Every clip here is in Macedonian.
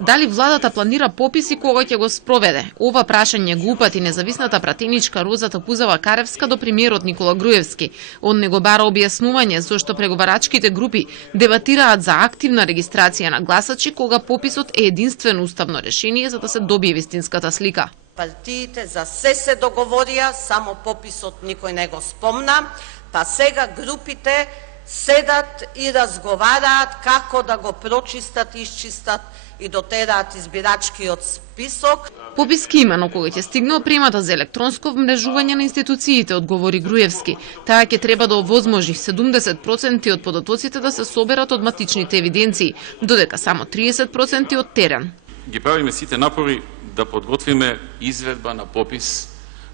Дали владата планира попис и кога ќе го спроведе? Ова прашање го упати независната пратеничка Роза Топузова-Каревска до премиерот Никола Груевски. Он не го бара објаснување зошто преговарачките групи дебатираат за активна регистрација на гласачи кога пописот е единствено уставно решение за да се добие вистинската слика. Партиите за се договорија, само пописот никој не го спомна, па сега групите седат и разговараат како да го прочистат, исчистат и дотераат избирачкиот список. Попис ке има, но кога ќе стигне опремата за електронско вмрежување на институциите, одговори Груевски. Таа ќе треба да овозможи 70% од податоците да се соберат од матичните евиденции, додека само 30% од терен. Ги правиме сите напори да подготвиме изведба на попис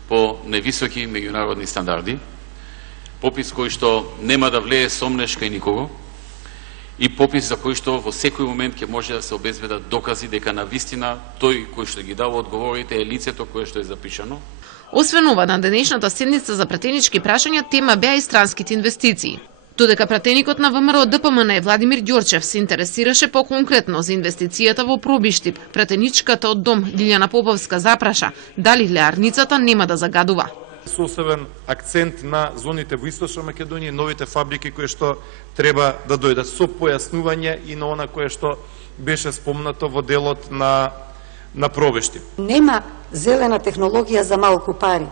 по невисоки меѓународни стандарди, попис кој што нема да влее сомнеш кај никого и попис за кој што во секој момент ќе може да се обезбедат докази дека навистина тој кој што ги дава одговорите е лицето кое што е запишано. Освен ова, на денешната седница за пратенички прашања тема беа и странските инвестиции. Додека пратеникот на ВМРО ДПМН Владимир Ѓорчев се интересираше по-конкретно за инвестицијата во Пробиштип, пратеничката од Дом Лилјана Поповска запраша дали леарницата нема да загадува. Со особен акцент на зоните во Источна Македонија и новите фабрики кои што треба да дојдат со појаснување и на она кое што беше спомнато во делот на Пробиштип. Нема зелена технологија за малку пари.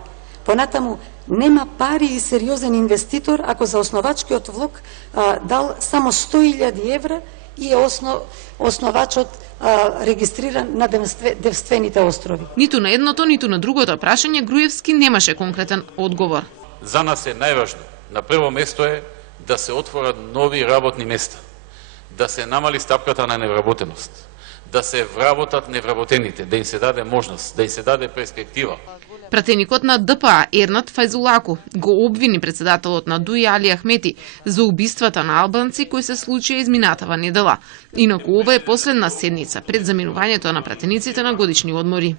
Понатаму нема пари и сериозен инвеститор ако за основачкиот влог дал само 100.000 евра и е основачот регистриран на Девствените острови. Ниту на едното, ниту на другото прашање Груевски немаше конкретен одговор. За нас е најважно. На прво место е да се отворат нови работни места, да се намали стапката на невработеност, да се вработат невработените, да им се даде можност, да им се даде перспектива. Пратеникот на ДПА Ернат Фајзулаку го обвини председателот на ДУИ Али Ахмети за убиствата на албанци кои се случија изминатава недела. Инаку ова е последна седница пред заминувањето на пратениците на годишни одмори.